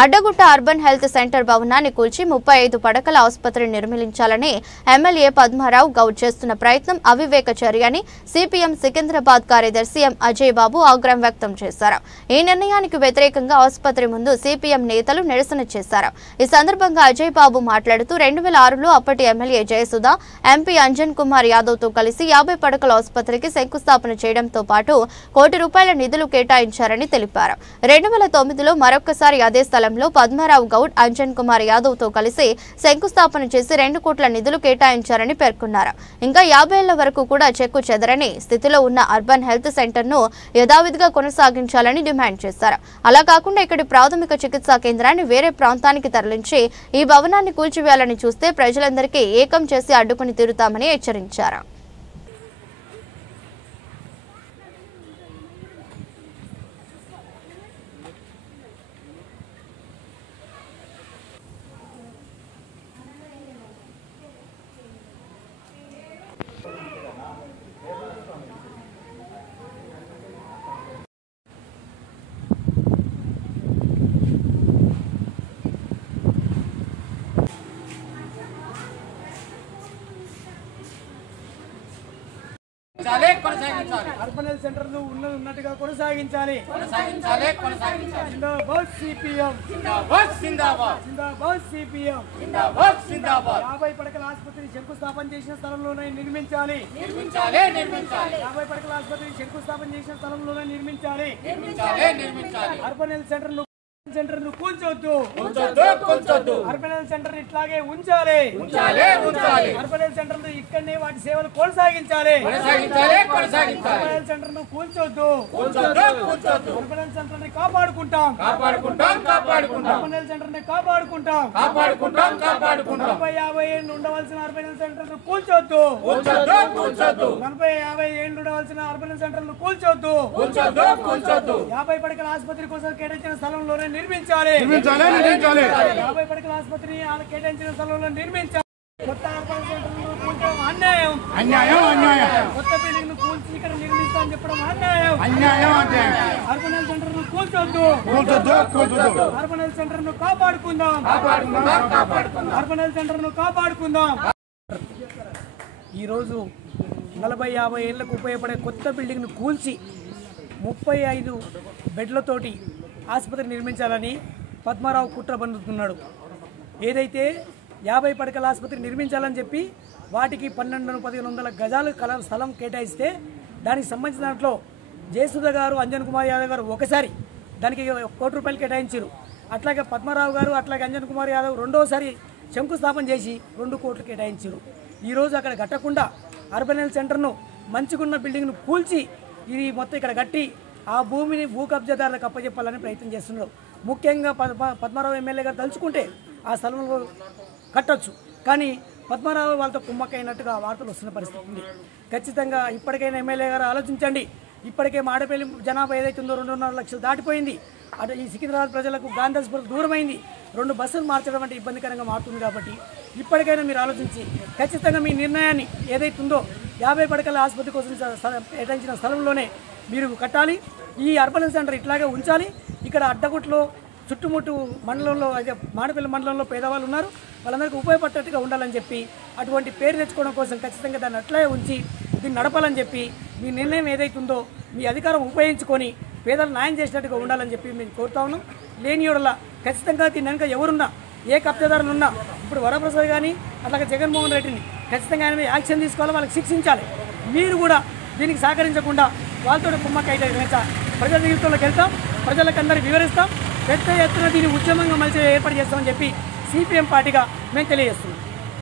Addagutta urban health centre భవనాన్ని కూల్చి 35 పడకల ఆసుపత్రిని నిర్మించాలని ఎమ్మెల్యే పద్మారావు గౌడ్ చేస్తున్న ప్రయత్నం అవివేక చర్య అని సిపిఎం సికింద్రాబాద్ కార్యదర్శి ఎం అజయ్ బాబు ఆగ్రహం వ్యక్తం చేశారు. ఈ నిర్ణయానికి వ్యతిరేకంగా ఆసుపత్రి ముందు సిపిఎం నేతలు నిరసన చేశారు. ఈ సందర్భంగా అజయ్ బాబు మాట్లాడుతూ 2006లో అప్పటి ఎమ్మెల్యే జయసుధ, ఎంపీ అంజన్ కుమార్ యాదవ్ తో కలిసి 50 పడకల ఆసుపత్రికి శంకుస్థాపన చేయడంతో పాటు ₹1 కోటి నిధులు కేటాయించారని తెలిపారు. 2009లో మరొకసారి అదే స్థలంలో పద్మారావు గౌడ్, అంజన్ కుమార్ యాదవ్ తో కలిసి శంకుస్థాపన చేసి 2 కోట్ల నిధులు కేటాయించారని పేర్కొన్నారు. ఇంకా 50 ఏళ్ల వరకు కూడా చెక్కు చెదరని స్థితిలో ఉన్న అర్బన్ హెల్త్ సెంటర్ ను యథావిధిగా కొనసాగించాలని డిమాండ్ చేశారు. అలా కాకుండా ఇక్కడి ప్రాథమిక చికిత్సా కేంద్రాన్ని వేరే ప్రాంతానికి తరలించి ఈ భవనాన్ని కూల్చివేయాలని చూస్తే ప్రజలందరికీ ఏకం చేసి అడ్డుకుని తీరుతామని హెచ్చరించారు. అర్బన్ హెల్త్ సెంటర్ ఉన్నట్టుగా కొనసాగించాలి. జిందాబాద్ సిపిఎం, జిందాబాద్ సిపిఎం. 50 పడకల ఆసుపత్రి శంకుస్థాపన చేసిన స్థలంలోనే నిర్మించాలి. 50 పడకల ఆసుపత్రి శంకుస్థాపన చేసిన స్థలంలోనే నిర్మించాలి. అర్బన్ హెల్త్ సెంటర్ ను కూల్చొద్దు. అర్బన్ హెల్త్ సెంటర్ ఇట్లాగే ఉంచాలి. అర్బన్ హెల్త్ సెంటర్ ఇక్కడనే వాటి సేవలు కొనసాగించాలి. అర్బన్ హెల్త్ సెంటర్ ను కూల్చొద్దు. అర్బన్ హెల్త్ సెంటర్ ని కాపాడుకుంటాం. అర్బన్ హెల్త్ సెంటర్ ని కాపాడుకుంటాం. 40-50 ఏళ్ళు ఉండవలసిన అర్బన్ హెల్త్ సెంటర్ ను కూల్చొద్దు. 40-50 ఏళ్ళు ఉండవలసిన అర్బన్ హెల్త్ సెంటర్ ను కూల్చొద్దు. 50 పడకల ఆసుపత్రి కోసం కేటాయించిన స్థలంలోనే నిర్మించాలి. 50 పడకల ఆసుపత్రిని కేటాయించిన స్థలంలో నిర్మించాలి. కొత్త అర్బన్ సెంటర్ కూల్చడం అన్యాయం. కొత్త బిల్డింగ్ ను కూల్చి ఇక్కడ నిర్మిస్తామని చెప్పడం అన్యాయం. అర్బన్ హెల్త్ సెంటర్ ను కూల్చొద్దు. అర్బన్ హెల్త్ సెంటర్ ను కాపాడుకుందాం. అర్బన్ హెల్త్ సెంటర్ ను కాపాడుకుందాం. ఈరోజు 40-50 ఏళ్లకు ఉపయోగపడే కొత్త బిల్డింగ్ ను కూల్చి 35 బెడ్లతోటి ఆసుపత్రి నిర్మించాలని పద్మారావు కుట్ర పన్నుతున్నాడు. ఏదైతే 50 పడకల ఆసుపత్రి నిర్మించాలని చెప్పి వాటికి 1200-1500 గజాల స్థలం కేటాయిస్తే దానికి సంబంధించిన దాంట్లో జయసుధ గారు, అంజన్ కుమార్ యాదవ్ గారు ఒకసారి దానికి ₹1 కోటి కేటాయించారు. అట్లాగే పద్మారావు గారు, అట్లాగే అంజన్ కుమార్ యాదవ్ రెండోసారి శంకుస్థాపన చేసి 2 కోట్లు కేటాయించారు. ఈరోజు అక్కడ కట్టకుండా అర్బన్ హెల్త్ సెంటర్ను మంచిగున్న బిల్డింగ్ను కూల్చి ఇది మొత్తం ఇక్కడ కట్టి ఆ భూమిని భూ కబ్జాదారులకు అప్పచెప్పాలని ప్రయత్నం చేస్తున్నారు. ముఖ్యంగా పద్మారావు ఎమ్మెల్యే గారు తలుచుకుంటే ఆ స్థలంలో కట్టొచ్చు, కానీ పద్మారావు వాళ్ళతో కుమ్మక్కైనట్టుగా వార్తలు వస్తున్న పరిస్థితి ఉంది. ఖచ్చితంగా ఇప్పటికైనా ఎమ్మెల్యే గారు ఆలోచించండి. ఇప్పటికే మాడపల్లి జనాభా ఏదైతుందో 2.5 లక్షలు దాటిపోయింది. అటు ఈ సికింద్రాబాద్ ప్రజలకు గాంధీస్పురం దూరమైంది. 2 బస్సులు మార్చడం అంటే ఇబ్బందికరంగా మారుతుంది. కాబట్టి ఇప్పటికైనా మీరు ఆలోచించి ఖచ్చితంగా మీ నిర్ణయాన్ని ఏదైతుందో 50 పడకల ఆసుపత్రి కోసం కేటాయించిన స్థలంలోనే మీరు కట్టాలి. ఈ అర్బన్ హెల్త్ సెంటర్ ఇట్లాగే ఉంచాలి. ఇక్కడ అడ్డగుట్లో చుట్టుముట్టు మండలంలో అయితే మాడపల్లి మండలంలో పేదవాళ్ళు ఉన్నారు, వాళ్ళందరికీ ఉపయోగపడేట్టుగా ఉండాలని చెప్పి అటువంటి పేరు తెచ్చుకోవడం కోసం ఖచ్చితంగా దాన్ని అట్లే ఉంచి దీన్ని నడపాలని చెప్పి మీ నిర్ణయం ఏదైతుందో మీ అధికారం ఉపయోగించుకొని పేదలు న్యాయం చేసినట్టుగా ఉండాలని చెప్పి మేము కోరుతా ఉన్నాం. లేని యోడల ఖచ్చితంగా దీని వెనుక ఎవరున్నా, ఏ కబ్జాదారులు ఉన్నా, ఇప్పుడు వరప్రసాద్ కానీ అట్లాగే జగన్మోహన్ రెడ్డిని ఖచ్చితంగా ఆయన యాక్షన్ తీసుకోవాలి, వాళ్ళకి శిక్షించాలి. మీరు కూడా దీనికి సహకరించకుండా వాళ్ళతో కుమ్మక్కైతే ప్రజల జీవితంలోకి వెళ్తాం, ప్రజలకు అందరికీ వివరిస్తాం, పెద్ద ఎత్తున దీన్ని ఉద్యమంగా మలిచి ఏర్పాటు చేస్తామని చెప్పి సిపిఎం పార్టీగా మేము తెలియజేస్తున్నాం.